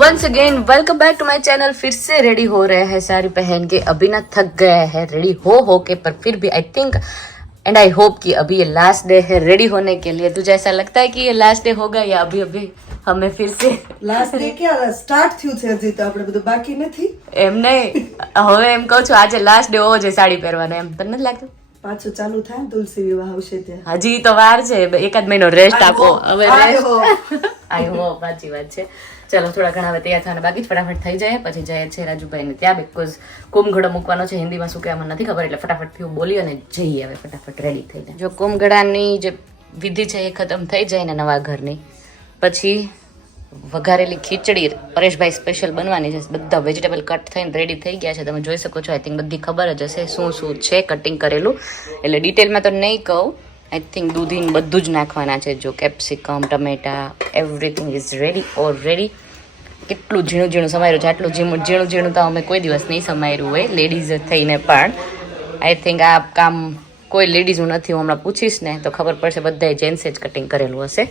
Once again welcome back to my channel. फिर से ready हो रहे हैं साड़ी पहन के। अभी ना थक गए हैं रेडी हो के, पर फिर भी I think and I hope कि अभी ये लास्ट डे है रेडी होने के लिए। तुझे ऐसा लगता है कि ये लास्ट डे होगा या अभी अभी हमें फिर से લાસ્ટ ડે ક્યાં સ્ટાર્ટ થયું છે? હજી તો આપણે બધું બાકી નથી. એમ નહીં, હવે એમ કહું છું આજે લાસ્ટ ડે હોવો જોઈએ સાડી પહેરવાનો, એમ તને નથી લાગતું? પાછું ચાલુ થાય ને તુલસી વિવાહ આવશે ત્યાં. હજી તો વાર છે, એકાદ મહિનો રેસ્ટ આપો. હવે આઈ હોપ. આઈ હોપ, સાચી વાત છે. ચલો થોડા ઘણા હવે તૈયાર થવાના બાકી, ફટાફટ થઈ જાય પછી જાય છે રાજુભાઈને ત્યાં, બીકોઝ કુમઘડો મૂકવાનો છે. હિન્દીમાં શું કહેવામાં નથી ખબર, એટલે ફટાફટ બોલી અને જઈએ હવે ફટાફટ રેડી થઈ જાય. જો કુમઘડાની જે વિધિ છે એ ખતમ થઈ જાય ને નવા ઘરની, પછી વઘારેલી ખીચડી પરેશભાઈ સ્પેશિયલ બનવાની છે. બધા વેજીટેબલ કટ થઈને રેડી થઈ ગયા છે, તમે જોઈ શકો છો. આઈ થિંક બધી ખબર જ હશે શું શું છે કટિંગ કરેલું, એટલે ડિટેલમાં તો નહીં કહું. આઈ થિંક દૂધીને બધું જ નાખવાના છે. જો કેપ્સિકમ, ટમેટા, એવરીથિંગ ઇઝ રેડી ઓલરેડી. કેટલું ઝીણું ઝીણું સમાર્યું છે, આટલું ઝીણું ઝીણું તો અમે કોઈ દિવસ નહીં સમાર્યું હોય લેડીઝ થઈને. પણ આઈ થિંક આ કામ કોઈ લેડીઝનું નથી. હું હમણાં પૂછીશ ને તો ખબર પડશે, બધાએ જેન્ટ્સે જ કટિંગ કરેલું હશે.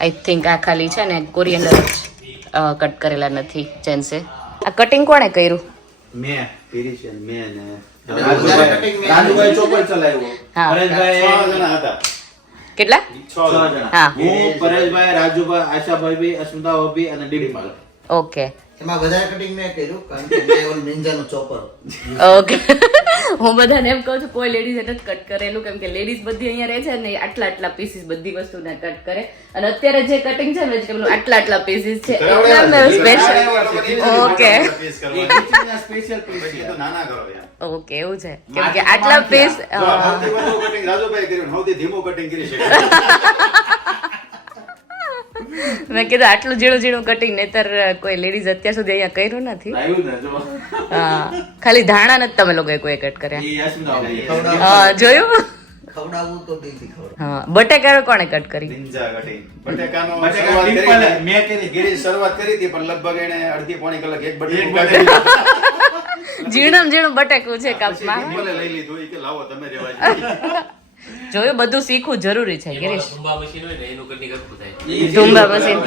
આઈ થિંક આ ખાલી છે ને કોરિએન્ડર જ કટ કરેલા નથી જેન્ટ્સે. આ કટિંગ કોણે કર્યું? મેં રાજુભાઈ ચોપર ચલાવ્યો. પરેશભાઈ 6 જણા હતા. કેટલા? 6 જણા. હા, હું, પરેશભાઈ, રાજુભાઈ, આશાભાઈ, અસ્મિતા ભાભી અને ડીડીમાલ. ઓકે એમાં વધારે કટિંગ મેં કર્યું કારણ કે મેં ઓલું નિંજાનું ચોપર. ઓકે. હું બધાને એમ કહું છું કોઈ લેડીઝ એટલે જ કટ કરેલું, કેમ કે લેડીઝ બધી અહીંયા રહે છે ને આટલા આટલા પીસીસ બધી વસ્તુના કટ કરે, અને અત્યારે જે કટિંગ છે વેજીટેબલ આટલા આટલા પીસીસ છે એટલે મેં સ્પેશિયલ. ઓકે સ્પેશિયલ પીસ છે તો નાના કરો યાર. ઓકે, એવું છે કેમ કે આટલા પીસ. સૌથી વધુ કટિંગ રાજુભાઈ કર્યું, સૌથી ધીમું કટિંગ કરી શકે. મેં કીધું આટલું ઝીણું ઝીણું કટિંગ, નહીતર કોઈ લેડીઝ અત્યાર સુધી અહીંયા કર્યું નથી. આવ્યું ને જો. હા, ખાલી ધાણા નથી તમે લોકોએ કોઈ કટ કર્યા. ઈ અસ્મિતા ભાભી. હા, જોયું. ખવડાવવું તો દિલથી ખવડાવું. હા, બટેકા કોણે કટ કરી? નિંજા કટિંગ. બટેકાનો શરૂઆત કરી હતી. મેં કરી ગિરીશ શરૂઆત કરી હતી, પણ લગભગ એને અડધી પોણી કલાક એક બટેકું ઝીણું ઝીણું બટેકું છે કાપમાં. બોલે લઈ લીધું ઈ કે લાવો તમે રેવા. જોયું, બધું શીખવું જરૂરી છે ગિરીશ. ધુંબા મશીન હોય ને એનું કટિંગ હરખું થાય. ધુંબા મશીન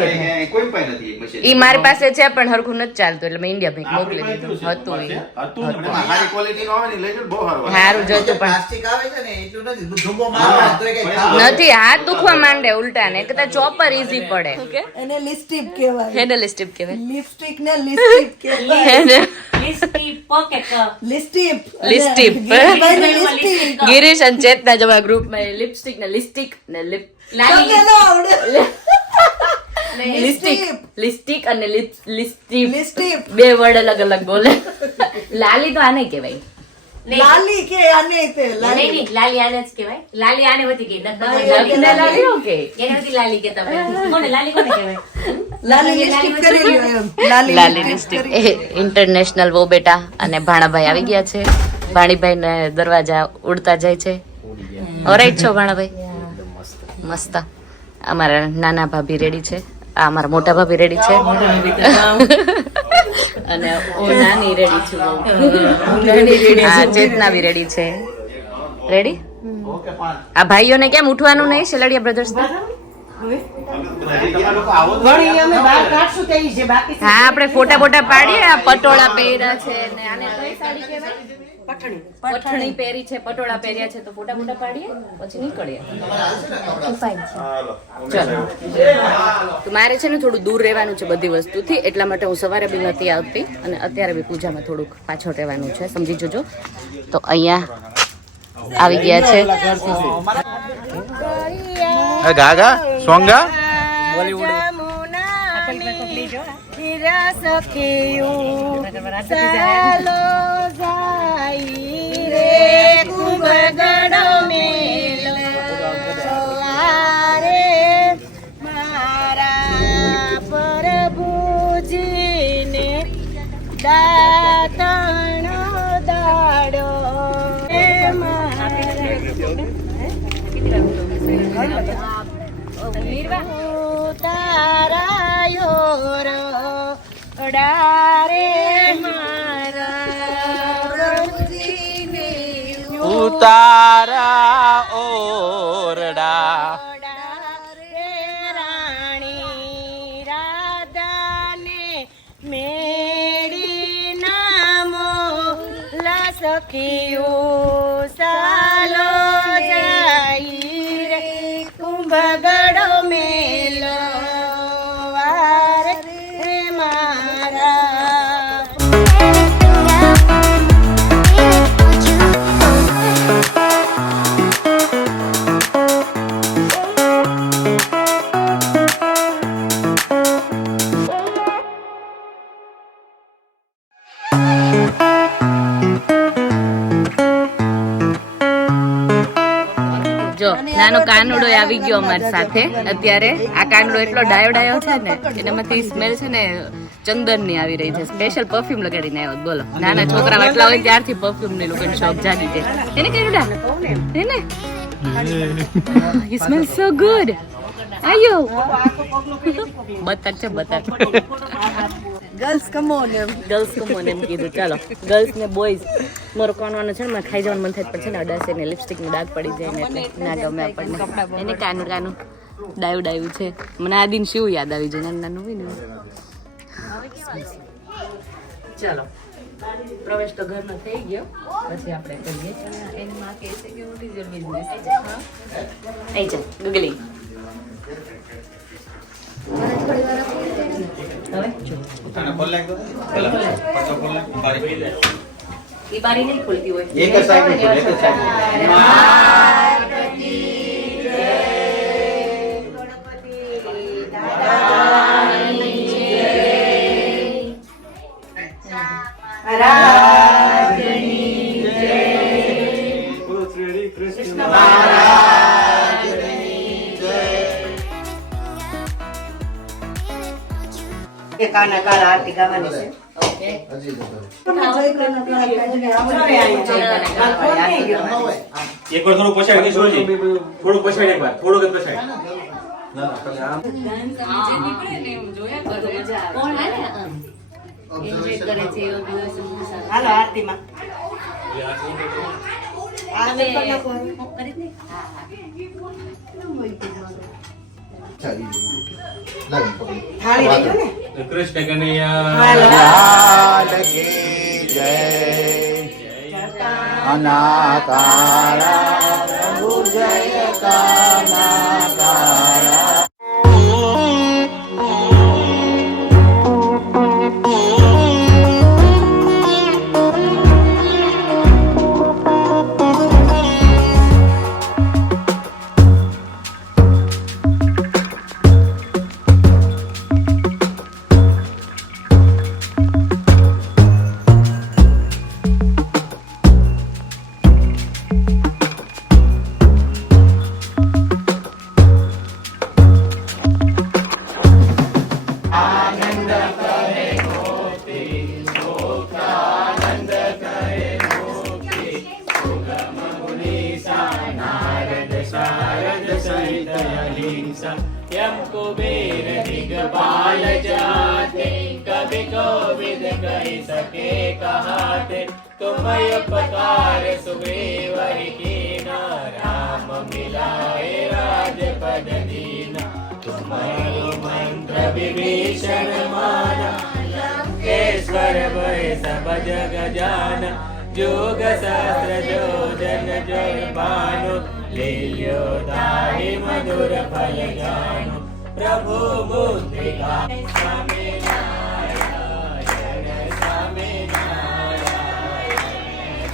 કોઈ પાસે નથી એ મશીન. ઈ મારી પાસે છે પણ હરખું નથી ચાલતું, એટલે મેં ઇન્ડિયા બેંક મોકલી દીધું. હતું ઈ. હતું સારી ક્વોલિટી નો આવે ને લઈ લો, બહુ સારું આવે. સારું જોઈતું પણ પ્લાસ્ટિક આવે છે ને એટલું નથી. ધુંબો મારવા તોય કઈ થાય. નથી, હાથ દુખવા માંડે ઉલટા ને. કદાચ ચોપર ઈઝી પડે. એને લિપસ્ટિક કહેવાય. હેને લિસ્ટિપ કહેવાય. લિપસ્ટિક ને લિપસ્ટિક કહેવાય. હેને લિપસ્ટિક. લિસ્ટિપ. લિપસ્ટિક. ગિરીશ અને ચેતના જમા ગ્રુપમાં લિપસ્ટિક ને લિસ્ટિક ને લિપ તમને ન આવડે. લિસ્ટિક લિસ્ટિક અને લિસ્ટિપ લિપસ્ટિક. બે વર્ડ અલગ અલગ બોલે. લાલી તો આને કહેવાય. લાલી કે આને તે લાલી. લાલી આને જ કહેવાય. લાલી આને વધી ગઈ. લખને લાલી ઓકે. એને વધી લાલી કહેતા ભાઈ. કોને લાલી કોને કહેવાય? લાલી લિપસ્ટિક કરેલી હોય એમ. લાલી લિસ્ટિક. ઇન્ટરનેશનલ વો બેટા અને ભાણાભાઈ આવી ગયા છે. ભાણીભાઈ ને દરવાજા ઉડતા જાય છે. ઓરાઈટ છો ભાણાભાઈ? મસ્ત. અમારા નાના ભાભી રેડી છે, આ અમારા મોટા ભાભી રેડી છે, અને હું નાની રેડી છું. હા, ચેતના બી રેડી છે. રેડી? આ ભાઈઓને કેમ ઉઠવાનું નહીં? શેલડિયા બ્રધર્સ. હા, આપણે ફોટા બોટા પાડીએ. આ પટોળા પહેર્યા છે ને આને કઈ સાડી કહેવાય? પઠણી પહેરી છે, પટોળા પહેર્યા છે, તો ફોટા બોટા પાડીએ પછી નીકળીએ. ચલો, તો મારે છે ને થોડું દૂર રહેવાનું છે બધી વસ્તુથી, એટલા માટે હું સવારે બી નથી આવતી અને અત્યારે બી પૂજામાં થોડુંક પાછળ રહેવાનું છે, સમજી જોજો. તો અહીંયા આવી ગયા છે. ગાગા સોંગા બોલીવુડ. સખીયું ચાલો જાય રે કુંભગઢ મેલો રે મારા પ્રભુજીને દાતણ દાડો ડારે ઉતારા ઓરડા રાણી રાધાને મેળી નામો લસખ્યું સાલો જાય રે કુંભગઢ મેલો વાર રે મારા જો નાનો કાનુડો આવી ગયો અમારી સાથે અત્યારે. આ કાનુડો એટલો ડાયો છે ને એનામાંથી સ્મેલ છે ને ચંદન ની આવી રહી છે. સ્પેશિયલ પરફ્યુમ લગાડીને આવ્યો. બોલો, નાના છોકરા આટલા હોય ત્યારથી પરફ્યુમ ની લોકોને શોખ જાગી જાય. એને કાનુડા એને યુ સ્મેલ સો ગુડ. આયો બતક છે બતક. ગર્લ્સ કમ ઓન એમ કીધું. ચાલો ગર્લ્સ ને બોયઝ મારો કોણવાનો છે ને મને ખાઈ જવાનું મન થાય પણ છે ને અડાસે ને લિપસ્ટિક ની ડાઘ પડી જાય ને એટલે ના ગમે આપણને. એને કાનું ડાયું છે. મને આ દિન શિવ યાદ આવી જાય નાનું હોય ને. ચાલો પ્રવેશ તો ઘરનો થઈ ગયો. પછી આપણે કરીએ એની માં કહે છે કે વોટ ઇઝ યોર બિઝનેસ. અહીં છે ગૂગલિંગ. એ બારી નહીં ખુલતી હોય. એક જ સાઈડ છે, એક જ સાઈડ. કાના કાળા આરતી ગાવાની છે. એક વાર થોડું પછાડ કે જોજી થોડું પછાડ એક વાર થોડુંક જ પછાડ. હાલો આરતીમાં થાળી લઈ લો ને. કૃષ્ણ કનૈયા લાલ કી જય અનાકારા પ્રભુ જય કાનાકારા. यम कुबेर दिगपाल जाते कभी कोविद कही सके कहाते तुम उपकार सुग्रीव कीना राम मिलाए राजपद दीना तुम्हारो मंत्र विभीषण माना लंकेश्वर भय सब जग जाना जोग सहस्र जो जन जय भानु लील्यो दाहि मधुर फल जानु प्रभु मुद्रिका स्वामी नारायण स्वामी नारायण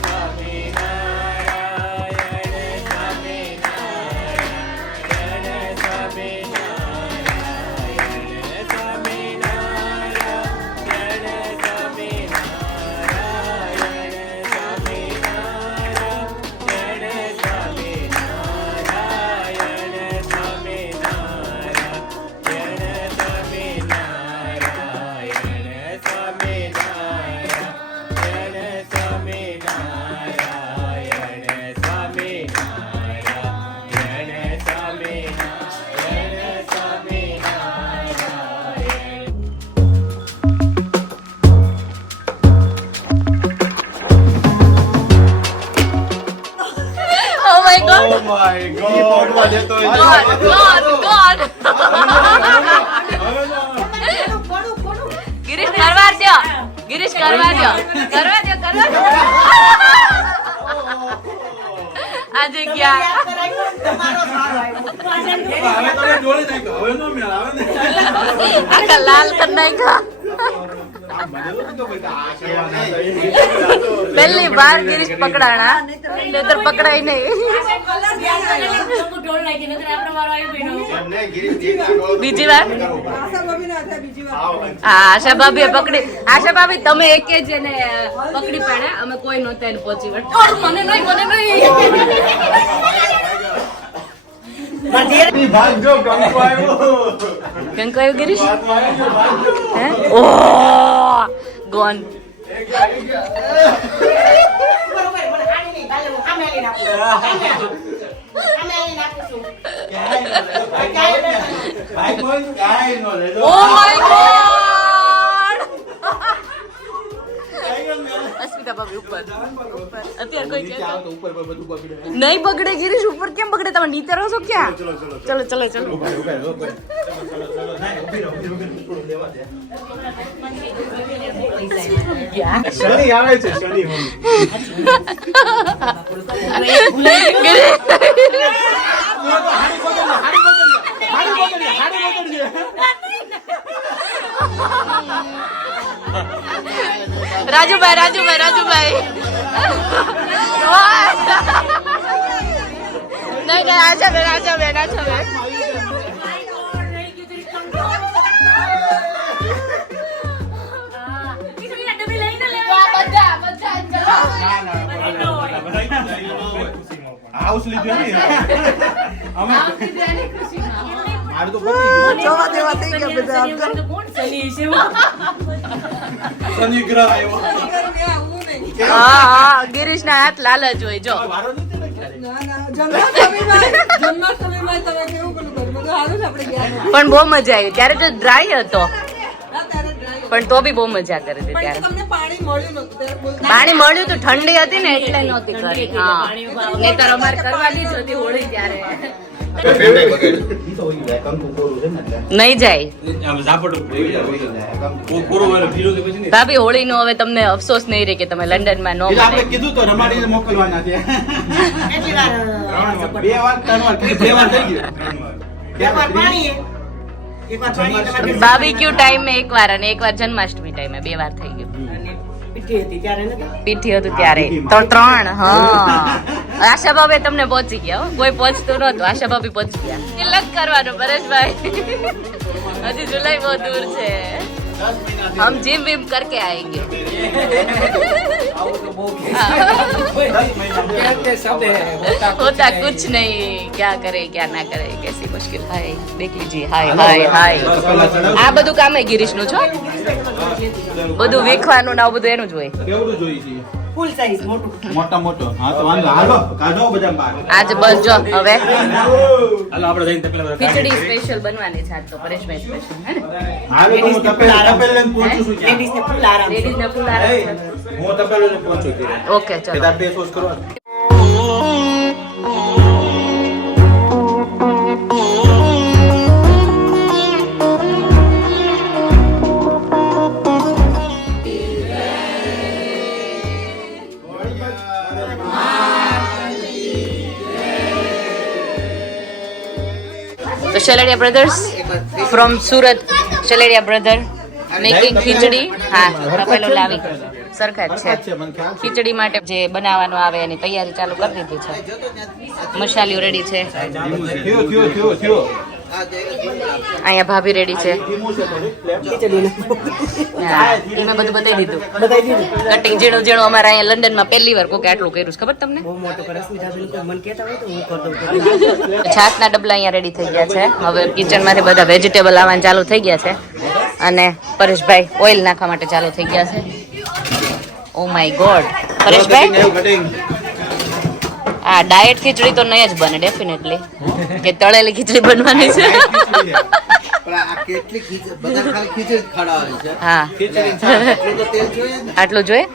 स्वामी नारायण स्वामी नारायण स्वामी नारायण स्वामी नारायण ગિરીશ કરવા દો, ગિરીશ કરવા દો, કરવા દો, કરવા દો. આજે ક્યાં આખા લાલ કરી નાખ્યા. પહેલી વાર ગિરીશ પકડાણા, નહીતર પકડાય નહીં. બીજી વાર આશા ભાભી પકડી. આશા ભાભી તમે એકે જ એને પકડી પાડ્યા, અમે કોઈ નહોતા એને પહોંચી વળતા. મને નહીં, મને નહીં. કેમ કહ્યું ગિરીશ? હે? ઓહ ગોન. Oh my God! અસ્મિતા ભાભી ઉપર અત્યારે કોઈ છે નહીં બગડે. ગિરીશ ઉપર કેમ બગડે? તમે નીચે રહો છો ક્યાં? ચલો ચલો ચલો. શનિ આવે છે, શનિ રાજુભાઈ રાજુભાઈ રાજુભાઈ નહીં નહીં આશાબેન આશાબેન આશાબેન હાઉસ લીધું ને મારું તો જવા દેવા થઈ ગયા બધા. શનિ ગ્રહ આવ્યો. હા ગિરીશ ના હાથ લાલ જ હોય. જો જન્માષ્ટમીમાં તમે કેવું પેલું કર્યું? બધું સારું છે, આપણે ગયા હતા. પણ બહુ મજા આવી. ત્યારે તો ડ્રાય હતો, હા, ત્યારે dry હતું. પણ તો બી બહુ મજા કરી હતી પણ ત્યારે. તમને પાણી મળ્યું નતું ત્યારે બહુ. પાણી મળ્યું તો ઠંડી હતી ને એટલે નહોતી કરી. હા નહીતર અમારે કરવાની જ હતી હોળી ત્યારે. નહીં જાય ભાભી હોળી નો હવે તમને અફસોસ નહીં રહે કે તમે લંડન માં ન આપણે કીધું તો રમાડીને મોકલવાના છે. 2 વાર 3 વાર 2 વાર થઈ ગયું. બાર્બીક્યુ ટાઈમ એક વાર અને એક વાર જન્માષ્ટમી ટાઈમે 2 વાર થઈ ગયું. પીઠી હતું ત્યારે ત્રણ. હા આશા ભાભી તમને પહોંચી ગયા. કોઈ પહોંચતું નતું, આશા ભાભી પહોંચી ગયા. તિલક કરવાનું પરેશભાઈ. હજી જુલાઈ બહુ દૂર છે. हम जिम विम करके आएंगे. होता कुछ नहीं, क्या करे क्या ना करे, कैसी मुश्किल है देख लीजिए. हाय हाय હાય. આ બધું કામ હે ગિરીશ નું છો. બધું વેખવાનું ને આવું બધું એનું જ હોય. કેવડું જોઈ છે? ફૂલ સાઈઝ મોટો મોટો. હા તો વાંધો હાલો કાઢો બધા બહાર. આજે બસ જો હવે હાલો આપણે જઈને તપેલા ખીચડી સ્પેશિયલ બનવાની છે આજ તો પરેશભાઈ સ્પેશિયલ હે ને. હાલો તો હું તપેલા લઈને પહોંચું છું. લેડીઝ ને ફૂલ આરામ છે. હું તપેલા લઈને પહોંચું છું. ઓકે ચલો. કદાચ 2 સોસ કરવા. તો Sheladiya brothers from Surat, Sheladiya brother making khichdi. હા તપેલો લાવી સરખા જ છે. ખીચડી માટે જે બનાવવાનું આવે એની તૈયારી ચાલુ કરી દીધી છે. મસાલીઓ રેડી છે. અહીંયા ભાભી રેડી છે. મેં બધું બતાવી દીધું. કટિંગ ઝીણું ઝીણું અમારે અહીંયા લંડનમાં પહેલી વાર કોઈ આટલું કર્યું છે ખબર તમને? છાસના ડબલા અહીંયા રેડી થઈ ગયા છે. હવે કિચનમાંથી બધા વેજીટેબલ આવવાનું ચાલુ થઈ ગયા છે અને પરેશભાઈ ઓઇલ નાખવા માટે ચાલુ થઈ ગયા છે. ઓ માય ગોડ પરેશભાઈ, આ ડાયટ ખીચડી તો નહીં જ બને ડેફિનેટલી, કે તળેલી ખીચડી બનવાની છે. હા આટલું જોઈએ,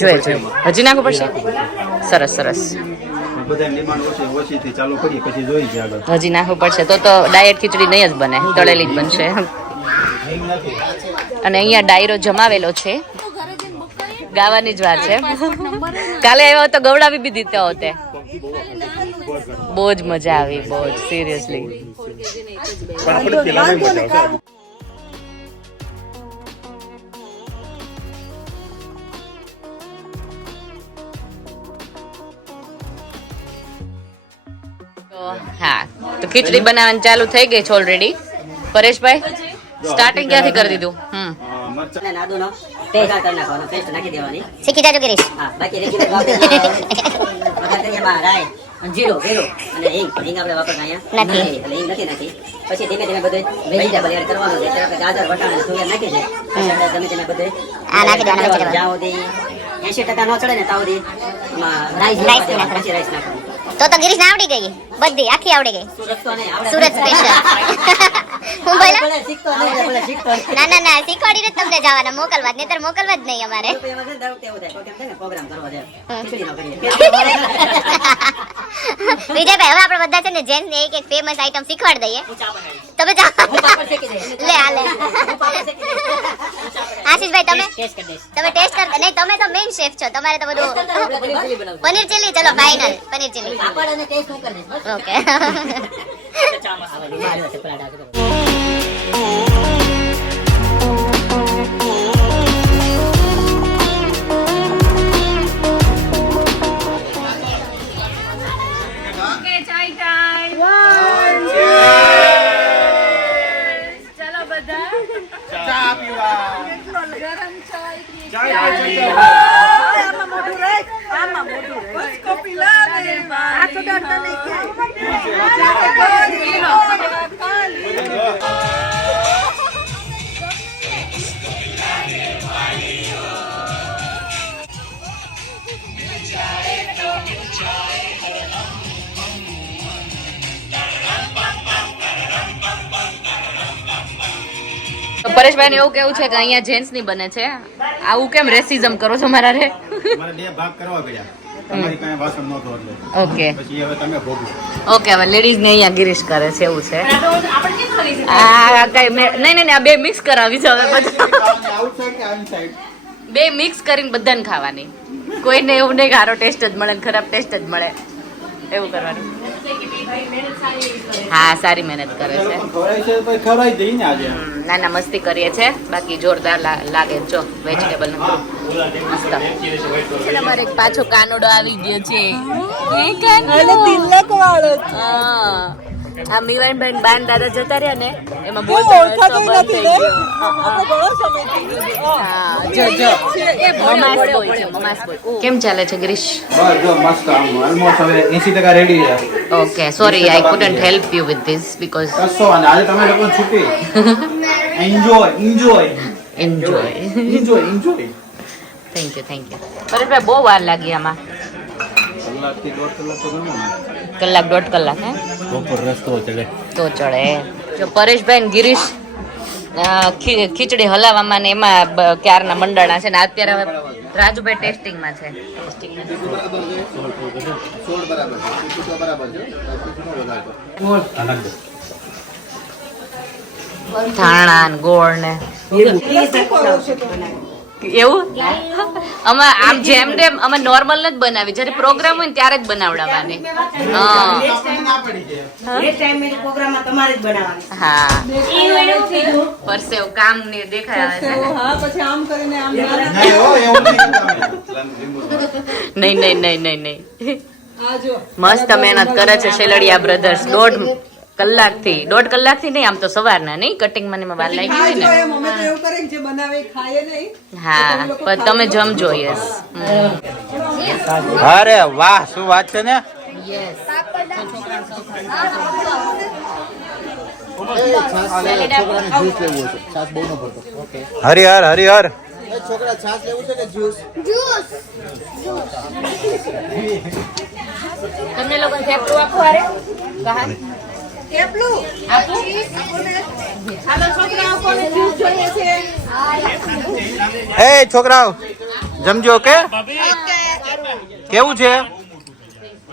જોઈએ હજી નાખવું પડશે. સરસ સરસ. પણ બધાની ડિમાન્ડ ઓછીથી ચાલુ કરીએ પછી જોઈ છે આગળ. હજી નાખવું પડશે તો ડાયટ ખીચડી નહીં જ બને, તળેલી જ બનશે. અને અહીંયા ડાયરો જમાવેલો છે, ગાવાની જ વાત છે. કાલે આવ્યો તો ગવડાવી બી દીધો હોતે. બહુ જ મજા આવી, બહુ જ સિરિયસલી. હા, તો ખીચડી બનાવવાની ચાલુ થઈ ગઈ છે ઓલરેડી. પરેશભાઈ સ્ટાર્ટિંગ ક્યાંથી કરી દીધું? નાદુનો પેસ્ટ કરી નાખવાનો, પેસ્ટ નાખી દેવાની. શીખી જાજો ગિરીશ. હા, બાકી રેગ્યુલર વાપરે એમાં રાઈ જીરો અને હિંગ આપણે વાપરતા અહીંયા નથી. એટલે હિંગ નથી નાખી. પછી ધીમે ધીમે બધું વેજીટેબલ એડ કરવાનું છે. એટલે ગાજર વટાણા અને તુવેર નાખી છે. પછી આપણે ધીમે ધીમે બધું આ નાખી દેવાના vegetable. જ્યાં સુધી 80% નો ચડે ને ત્યાં સુધી રાઈસ નાખવાનું. પછી રાઈસ નાખવાનું. તો ગિરીશ ને આવડી ગઈ બધી, આખી આવડી ગઈ. સુરત તો નહીં આપણે સુરત સ્પેશિયલ. હું બોલા? ભલે શીખતો નહીં, ભલે શીખતો નહીં. ના શીખવાડીને જ તમને જવાના, મોકલવા જ, નહીંતર મોકલવા જ નહીં અમારે. તો એમાં છે ને દર વખતે એવું થાય, કોઈ કેમ છે ને પ્રોગ્રામ કરવો છે, ખીચડીનો કરીએ. વિજયભાઈ, હવે આપણે બધા છે ને જેન્ટ્સ ને એક ફેમસ આઈટમ શીખવાડી દઈએ. તમે જાઓ. હું પાપડ શેકી દઈશ. લે આ લે. હું પાપડ શેકી દઈશ. આશીષભાઈ, તમે ટેસ્ટ કરી દઈશ. તમે ટેસ્ટ કરતા નહીં, તમે તો મેઇન શેફ છો, તમારે તો બધું. આપણે પનીર ચીલી બનાવશું. પનીર ચીલી, ચલો ફાઇનલ પનીર ચીલી. પાપડ અને ટેસ્ટ હું કરી દઈશ. બસ. ઓકે. હવે બીમાર હશે પેલા ડાકર. આમાં મોઢું રાખ, આમાં મોઢું રાખ. બસ કોપી લા ને આ તો ડરતા નહીં પરેશભાઈ ને એવું કેવું છે કે અહીંયા જેન્ટ્સ ની બને છે, આવું કેમ રેસિઝમ કરો છો મારા રે? મારે 2 ભાગ કરવા પડ્યા. તમારી કાંઈ વાસણ નહોતો એટલે. ઓકે પછી હવે તમે ભોગવો. ઓકે, હવે લેડીઝ ને અહીંયા ગિરીશ કરે છે એવું છે. આ કઈ નહીં, આ બે મિક્સ કરાવી છે હવે બધું. આઉટસાઇડ કે ઇનસાઇડ? બે મિક્સ કરીને બધાને ખાવાની. કોઈને એવું નહીં કે સારો ટેસ્ટ જ મળે ને ખરાબ ટેસ્ટ જ મળે, એવું કરવાનું. હા, સારી મહેનત કરે છે. ખવડાય છે તો ખવડાવી દઈએ ને આજે. નાના મસ્તી કરીએ છે, બાકી જોરદાર લાગે. જો વેજીટેબલ મસ્ત. અમારે એક પાછો કાનોડો આવી ગયો છે. તિલક વાળો આ મીરાનભાઈ બાન દાદા જતા રહ્યા ને એમાં બહુ ઓળખાતો બંધ થઈ નથી રે. ગયો. ઘણો સમય થઈ ગયો. હા, જો મમાસ બોય છે, મમાસ બોય. કેમ ચાલે છે ગિરીશ? બસ જો મસ્ત, આમ ઓલમોસ્ટ હવે 80% રેડી છે. Okay, sorry I couldn't help you with this because કશો વાંધો, આજે તમે લોકો છૂટી. Enjoy thank you. પરેશભાઈ બહુ વાર લાગી આમાં. કલાકથી 1.5 કલાક તો ગણો ને. કલાક 1.5 કલાક હે બપોર રસ્તો ચડે તો ચડે. જો પરેશભાઈ ને ગિરીશ ખીચડી હલાવવામાં ને એમાં ક્યારના મંડાણા છે ને અત્યારે હવે રાજુભાઈ ટેસ્ટિંગમાં છે. સોળ બરાબર છે, તીખું બરાબર છે, તીખું વધારે. ધાણા ને ગોળ ને એવું અમે આમ જેમ તેમ અમે નોર્મલ જ બનાવી, જયારે પ્રોગ્રામ હોય ને ત્યારે જ બનાવડાવવાની. હા, પરસેવ કામ ને દેખાય આવે છે. હા, પછી આમ કરીને આમ નહીં. મસ્ત મહેનત કરે છે શેલડિયા બ્રધર્સ. 1.5 કલાકથી નહીં, આમ તો સવારના નહીં, કટિંગ મને વાર લાગી હોય ને. અમે તો એવું કરે કે જે બનાવે એ ખાઈએ નહીં. હા, પણ તમે જમજો. યસ. અરે વાહ, શું વાત છે ને. હરિહર છોકરા છાસ લેવું છે કે જ્યુસ? તમને લોકો થેપલું આપો આરે કહા કેટલું? હાલો છોકરાઓ, કોને જ્યુસ જોઈએ છે? એ છોકરાઓ જમજો. કે કેવું છે?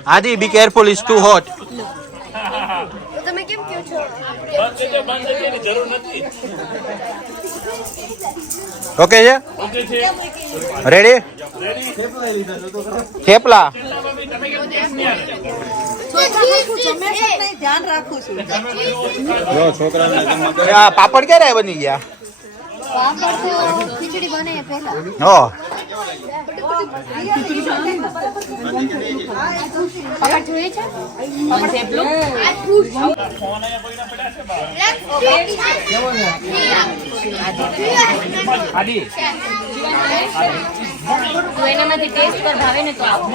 Aadi be careful is too hot. તમે કેમ કહો છો? બંધ છે એની જરૂર નથી. ઓકે છે રેડી થેપલા ધ્યાન રાખું છું. જો છોકરાને જમવા આ પાપડ ક્યારે બની ગયા? ખીચડી બને પહેલા. હો પકડ જોઈએ છે? તું એનામાંથી ટેસ્ટ કર, ભાવે ને તો આવો.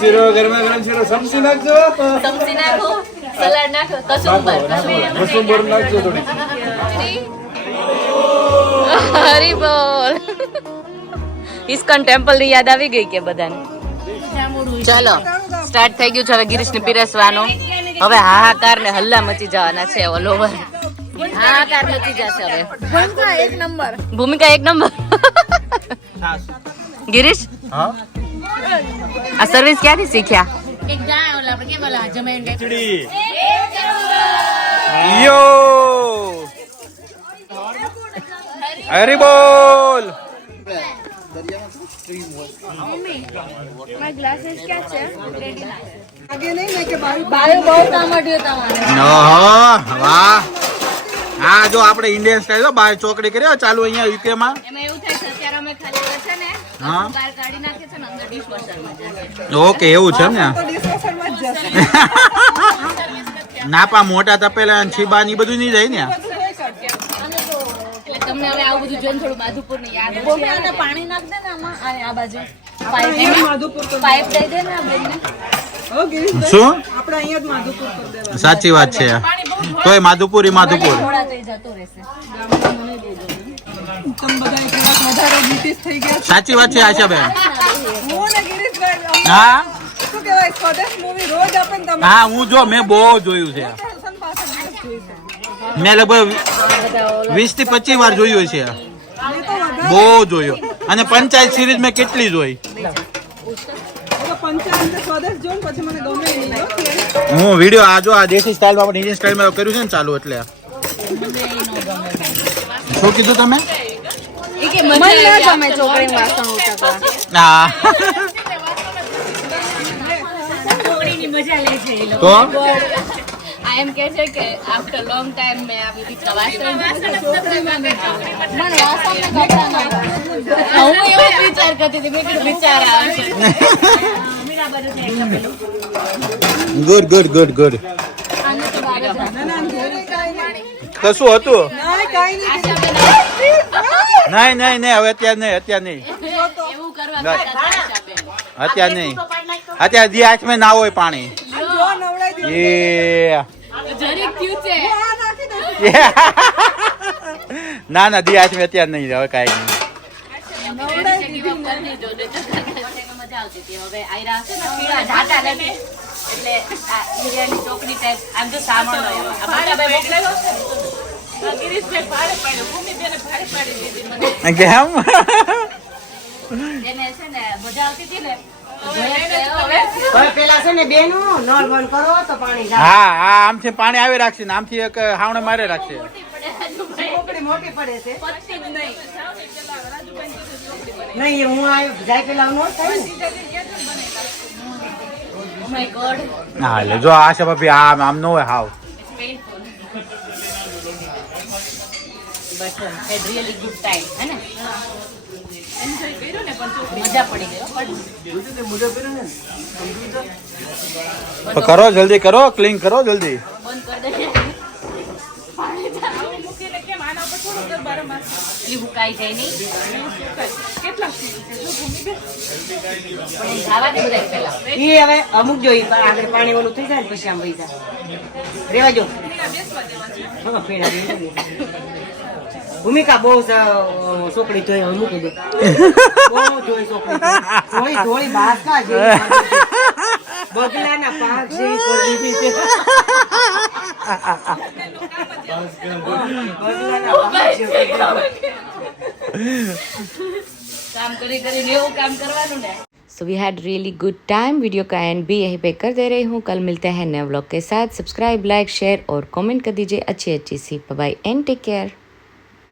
શીરો ગરમા ગરમ શીરો સમસી નાખજો. સમસી નાખો, સલાડ નાખો, કચુંબર નાખજો થોડી. હરી બોલ. ઇસ્કોન ટેમ્પલ ની યાદ આવી ગઈ કે બધાને? ચાલો સ્ટાર્ટ થઈ ગયું છે હવે ગિરીશને પીરસવાનું. હવે હાહાકાર ને હલ્લા મચી જવાના છે ઓલ ઓવર. હાહાકાર મચી જશે હવે. ભૂમિકા એક નંબર. ભૂમિકા એક નંબર. ગિરીશ હા આ સર્વિસ ક્યાંથી શીખ્યા? યો હરી બોલ. આગે નહીં ને કે બાયો બહુ કામડ્યો તમારે. ઓહો વાહ. હા જો આપણે ઇન્ડિયન સ્ટાઇલ બાર ચોકડી કર્યો ચાલુ અહીંયા યુકે માં. એમાં એવું થાય છે અત્યારે અમે ખાલી છે ને હા બહાર કાઢી નાખે છે ને અંદર ડિશવોશરમાં જાય. ઓકે એવું છે ને. તો ડિસ્કશનમાં જ જશે. નાપા મોટા તપેલા અને છીબા ની બધું નહીં જાય ને. બધું હોય શકે. એટલે તમને હવે આવું બધું જોઈને થોડું માધુપુર ની યાદ બોમ્બે આવે. અને પાણી નાખ દે ને આમાં આ બાજુ. પાઇપ અહીંયા માધુપુર કરી પાઇપ દઈ દે ને આ બેનને. હો ગિરીશભાઈ, શું આપણે અહીંયા જ માધુપુર કરી દેવાનું. સાચી વાત છે. તોય માધુપુરી માધુપુર. થોડા તો એ જતો રહેશે. તમે બધા એક કલાક વધારે બ્રિટિશ થઈ ગયા છો. સાચી વાત છે આશાબેન. હું ને ગિરીશભાઈ અમને હા શું કહેવાય સ્વદેશ મૂવી રોજ આપે ને તમે હા હું જો મેં બહુ જોયું છે. ટેન્શન પાછળ દિવસ જોઈ છે. મેં લગભગ 20 થી 25 વાર જોયું છે. મેં તો વધારે બહુ જોયું. અને પંચાયત સિરીઝ મેં કેટલી જોઈ. પંચાયત ને સ્વદેશ જોઉં પછી મને ગમે નહીં હો કે હું વિડીયો આ જો આ દેશી સ્ટાઇલમાં પણ ઇન્ડિયન સ્ટાઇલમાં કર્યું છે ને ચાલુ એટલે. શું કીધું તમે? મને ના ગમે ચોકડીમાં વાસણ ઉટકવા. હા ચોકડીની મજા લે છે એ લોકો. તો આ એમ કે છે કે આફ્ટર લોંગ ટાઈમ મેં આવી રીતના વાસણ ચોકડીમાં મેં જોયું. મને વાસણ ને કપડાં ના ગમે. હું એવો જ વિચાર કરતી હતી મેં કીધું વિચાર આવે છે. મીરા બધું છે એટલે પેલું. Good good good good. આને તો બહાર જ રાખો. કશું હતું ના કાઈ નહીં નહીં નહીં નહીં હવે અત્યારે નહીં અત્યારે નહીં એવું કરવા કરતા હતા બેન. અત્યારે નહીં અત્યારે દી આંચમાં ના હોય પાણી. જો નવડાઈ દે એ જરીક થયું છે. આ નાખી દે ના ના દી આંચમાં અત્યારે નહીં હવે કાંઈ નહીં. મજા આવતી હતી હવે આયરા હશે ને પીળા જાતા નથી એટલે આ હીરાની ચોકડી ટાઈપ આમ તો સામાન હોય આ મોટાભાઈ મોકલેલો છે ને આ ગિરીશભાઈ ભાડે પાડ્યો ભૂમિબેને ભાડે પાડી દીધી મને કેમ એને છે ને મજા આવતી હતી ને તો જોયા છે હવે પેલા છે ને બેનું નળ બંધ કરો તો પાણી જાય. હા હા આમથી પાણી આવી રાખશે ને આમથી એક હાવણે મારે રાખશે. ચોકડી મોટી પડે છે. પત્તી જ નહીં નહીં હું આવ્યો જાય પેલા નો થાય ને. ઓ માય ગોડ હા એટલે જો આશા ભાભી આમ આમ ન હોય હાવ. painful but had really good time હે ને એન્જોય કર્યું ને પણ ચોકડી મજા પડી ગઈ તો કરો જલ્દી કરો ક્લીન કરો જલ્દી. બંધ કરી દે પાણી મૂકીને કેમ આના પર થોડું બારમાસ એટલી હુકાઈ જાય નહીં કેટલા પણ જવા દે બધા પહેલા ઈ હવે અમુક જો ઈ આગળ પાણી ઓલું થઈ જાય ને પછી આમ વહી જાય રેવા જો હા પીણા દેજો. ભૂમિકા બહુ ચોકડી જોઈ હવે મૂકી દે બહુ જોઈ ચોકડી ધોળી ધોળી બાસકા જેવી બગલાના પાંખ જેવી કરી દીધી છે બગલાના પાંખ જેવી કરી દીધી. काम કરીને એવું કામ કરવાનું ને. So we had really good time. Video का एंड भी यहीं पे कर दे रही हूँ. कल मिलते हैं नए व्लॉग के साथ. सब्सक्राइब, लाइक, शेयर और कमेंट कर दीजिए अच्छी अच्छी सी. Bye bye and take care.